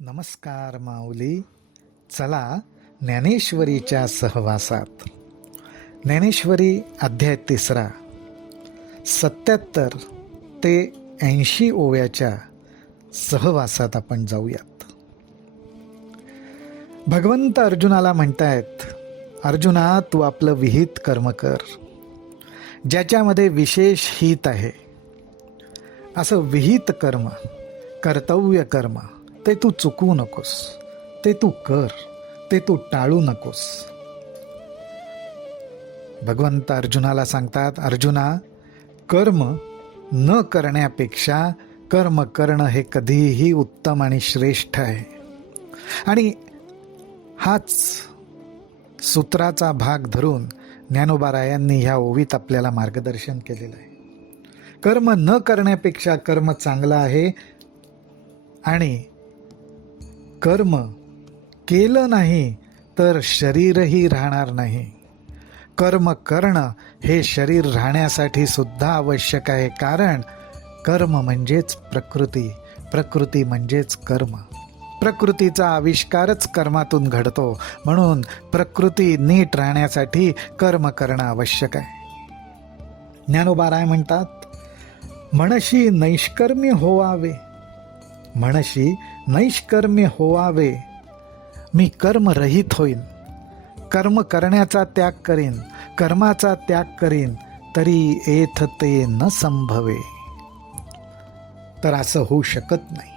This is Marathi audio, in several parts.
नमस्कार माऊली. चला ज्ञानेश्वरीच्या सहवासात. ज्ञानेश्वरी अध्याय 3, 77 ते 80 ओव्याच्या सहवासात आपण जाऊयात. भगवंत अर्जुनाला म्हणतायत, अर्जुना तू आपलं विहित कर्म कर, ज्याच्यामध्ये विशेष हित आहे. असं विहित कर्म, कर्तव्य कर्म, ते तू चुकवू नकोस, ते तू कर, ते तू टाळू नकोस. भगवंत अर्जुनाला सांगतात, अर्जुना कर्म न करण्यापेक्षा कर्म करणं हे कधीही उत्तम आणि श्रेष्ठ आहे. आणि हाच सूत्राचा भाग धरून ज्ञानोबारायांनी ह्या ओवीत आपल्याला मार्गदर्शन केलेलं आहे. कर्म न करण्यापेक्षा कर्म चांगलं आहे. आणि कर्म केलं नाही तर शरीरही राहणार नाही. कर्म करणं हे शरीर राहण्यासाठी सुद्धा आवश्यक आहे. कारण कर्म म्हणजेच प्रकृती, प्रकृती म्हणजेच कर्म. प्रकृतीचा आविष्कारच कर्मातून घडतो. म्हणून प्रकृती नीट राहण्यासाठी कर्म करणं आवश्यक आहे. ज्ञानोबाराय म्हणतात, म्हणशी नैष्कर्म्य होवावे, म्हणशी नैष्कर्म्य होवावे, मी कर्मरहित होईन. कर्म करण्याचा त्याग करीन, कर्माचा त्याग करीन, तरी एथ ते न संभवे. तर असं होऊ शकत नाही.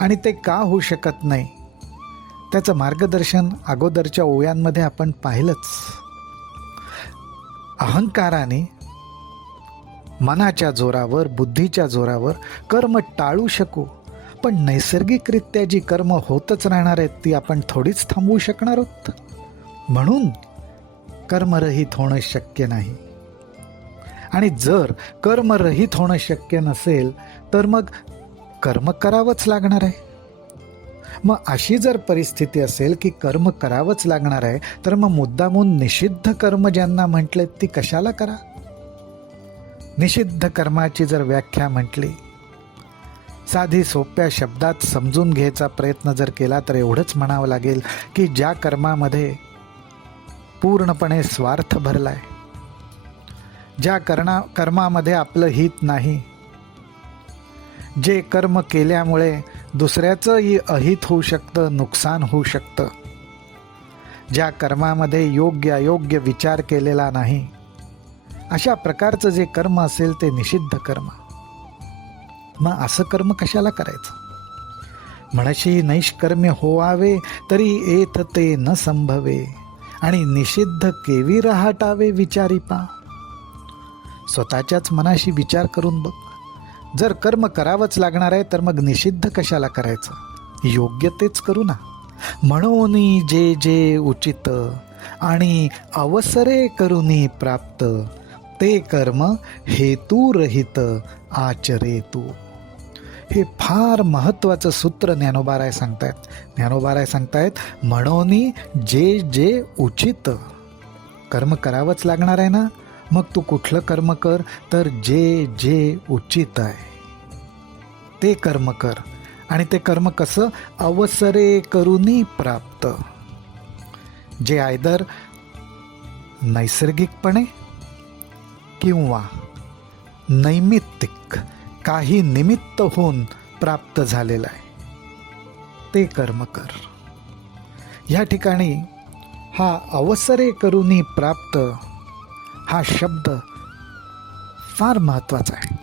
आणि ते का होऊ शकत नाही त्याचं मार्गदर्शन अगोदरच्या ओव्यांमध्ये आपण पाहिलंच. अहंकाराने मनाच्या जोरावर, बुद्धीच्या जोरावर कर्म टाळू शकू, पण नैसर्गिकरित्या जी कर्म होतच राहणार आहेत ती आपण थोडीच थांबवू शकणार आहोत. म्हणून कर्मरहित होणं शक्य नाही. आणि जर कर्मरहित होणं शक्य नसेल तर मग कर्म करावंच लागणार आहे. मग अशी जर परिस्थिती असेल की कर्म करावंच लागणार आहे, तर मग मुद्दामून निषिद्ध कर्म ज्यांना म्हटले ती कशाला करा. निषिद्ध कर्माची जर व्याख्या म्हटली, साधी सोप्या शब्दात समजून घ्यायचा प्रयत्न जर केला तर एवढंच म्हणावं लागेल की ज्या कर्मामध्ये पूर्णपणे स्वार्थ भरलाय, ज्या कर्मामध्ये आपलं हित नाही, जे कर्म केल्यामुळे दुसऱ्याचंही अहित होऊ शकतं, नुकसान होऊ शकतं, ज्या कर्मामध्ये योग्य अयोग्य विचार केलेला नाही, अशा प्रकारचं जे कर्म असेल ते निषिद्ध कर्म. मग असं कर्म कशाला करायचं. म्हणशी नैष्कर्म्य होवावे, तरी एथ ते न संभवे, आणि निषिद्ध केवी रहाटावे विचारी पा. स्वतःच्याच मनाशी विचार करून बघ. जर कर्म करावंच लागणार आहे तर मग निषिद्ध कशाला करायचं. योग्य तेच करू ना. म्हणून जे जे उचित आणि अवसरे करुनी प्राप्त, ते कर्म हेतुरहित आचरे तू. हे फार महत्त्वाचं सूत्र ज्ञानोबाराय सांगतायत. ज्ञानोबाराय सांगतायत, म्हणून जे जे उचित. कर्म करावंच लागणार आहे ना, मग तू कुठलं कर्म कर, तर जे जे उचित आहे ते कर्म कर. आणि ते कर्म कसं, अवसरे करुनी प्राप्त. जे आयदर नैसर्गिकपणे किंवा नैमित्तिक काही निमित्त होऊन प्राप्त झालेलं आहे ते कर्म कर. ह्या ठिकाणी हा अवसरे करुनी प्राप्त हा शब्द फार महत्त्वाचा आहे.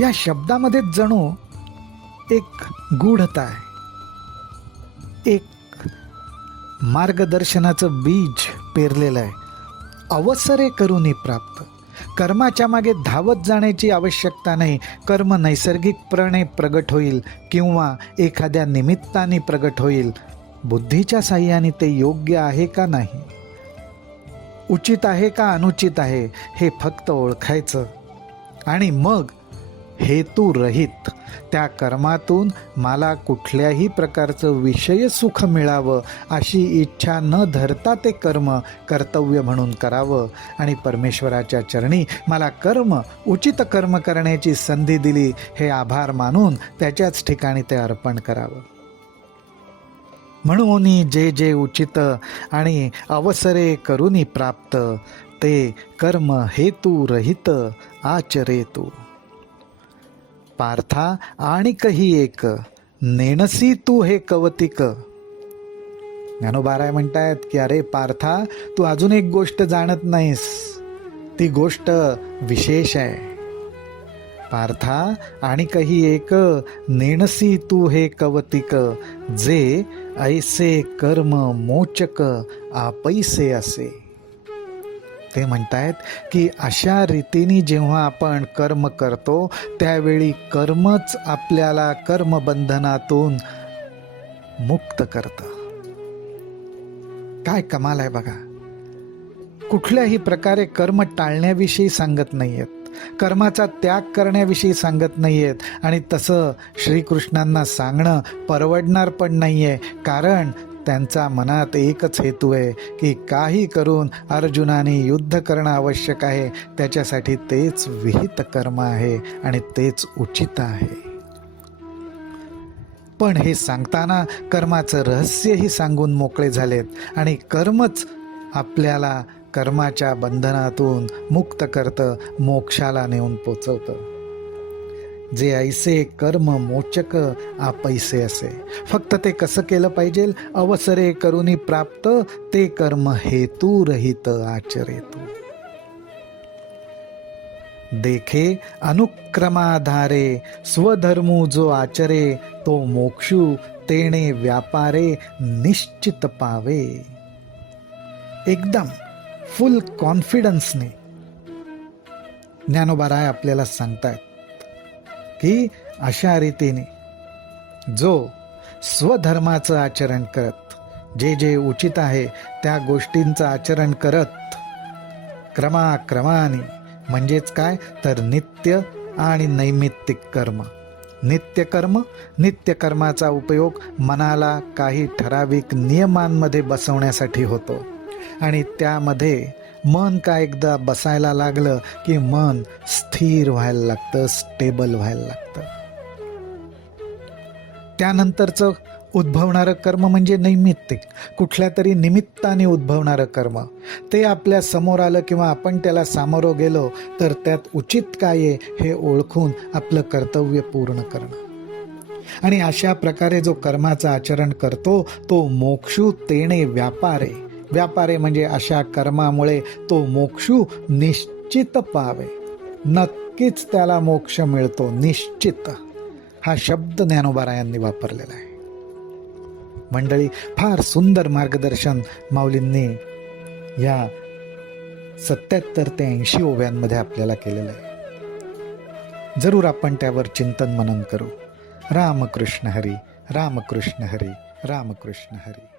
या शब्दामध्ये जणू एक गूढता आहे, एक मार्गदर्शनाचं बीज पेरलेलं आहे. अवसरे करुनी प्राप्त. कर्माच्या मागे धावत जाण्याची आवश्यकता नाही. कर्म नैसर्गिकपणे प्रगट होईल किंवा एखाद्या निमित्ताने प्रगट होईल. बुद्धीच्या साह्याने ते योग्य आहे का नाही, उचित आहे का अनुचित आहे, हे फक्त ओळखायचं. आणि मग हेतुरहित, त्या कर्मातून मला कुठल्याही प्रकारचं विषय सुख मिळावं अशी इच्छा न धरता ते कर्म कर्तव्य म्हणून करावं आणि परमेश्वराच्या चरणी मला उचित कर्म करण्याची संधी दिली हे आभार मानून त्याच्याच ठिकाणी ते अर्पण करावं. म्हणून जे जे उचित आणि अवसरे करुनी प्राप्त ते कर्म हेतू रहित आचरेतु. पार्था आणिकही एक नेणसी तू हे कवतिक. ज्ञानोबाराय म्हणतायत की अरे पार्था, तू अजून एक गोष्ट जाणत नाहीस, ती गोष्ट विशेष आहे. पार्था आणिकही एक नेणसी तू हे कवतिक, जे ऐसे कर्म मोचक आपैसे असे. ते म्हणतायत की अशा रीतीने जेव्हा आपण कर्म करतो त्यावेळी कर्मच आपल्याला कर्मबंधनातून मुक्त करतं. काय कमाल आहे बघा. कुठल्याही प्रकारे कर्म टाळण्याविषयी सांगत नाहीयेत, कर्माचा त्याग करण्याविषयी सांगत नाहीयेत आणि तसं श्रीकृष्णांना सांगणं परवडणार पण नाहीये. कारण त्यांचा मनात एकच हेतू आहे की काही करून अर्जुनाने युद्ध करणं आवश्यक आहे, त्याच्यासाठी तेच विहित कर्म आहे आणि तेच उचित आहे. पण हे सांगताना कर्माचं रहस्यही सांगून मोकळे झालेत आणि कर्मच आपल्याला कर्माच्या बंधनातून मुक्त करतं, मोक्षाला नेऊन पोचवतं. जे ऐसे कर्म मोचक आपैसे असे. फक्त ते कसं केलं पाहिजे? अवसरे करुनी प्राप्त ते कर्म हेतू रहित आचरेतु. देखे अनुक्रमाधारे स्वधर्मू जो आचरे तो मोक्षू तेणे व्यापारे निश्चित पावे. एकदम फुल कॉन्फिडन्सने ज्ञानोबाराय आपल्याला सांगतायत की अशा रीतीने जो स्वधर्माचं आचरण करत, जे जे उचित आहे त्या गोष्टींचं आचरण करत क्रमाक्रमाने, म्हणजेच काय तर नित्य आणि नैमित्तिक कर्म. नित्यकर्माचा उपयोग मनाला काही ठराविक नियमांमध्ये बसवण्यासाठी होतो आणि त्यामध्ये मन काय एकदा बसायला लागलं की मन स्थिर व्हायला लागतं, स्टेबल व्हायला लागतं. त्यानंतरचं उद्भवणारं कर्म म्हणजे नैमित्तिक, कुठल्या तरी निमित्ताने उद्भवणारं कर्म. ते आपल्या समोर आलं किंवा आपण त्याला सामोरं गेलो तर त्यात उचित काय आहे हे ओळखून आपलं कर्तव्य पूर्ण करणं. आणि अशा प्रकारे जो कर्माचं आचरण करतो तो मोक्षू तेणे व्यापारे. व्यापारे म्हणजे अशा कर्मामुळे तो मोक्षू निश्चित पावे. नक्कीच त्याला मोक्ष मिळतो. निश्चित हा शब्द ज्ञानोबारायांनी वापरलेला आहे. मंडळी, फार सुंदर मार्गदर्शन माऊलींनी या 77 ते 80 ओव्यांमध्ये आपल्याला केलेलं आहे. जरूर आपण त्यावर चिंतन मनन करू. रामकृष्ण हरी, रामकृष्ण हरी, रामकृष्ण हरी.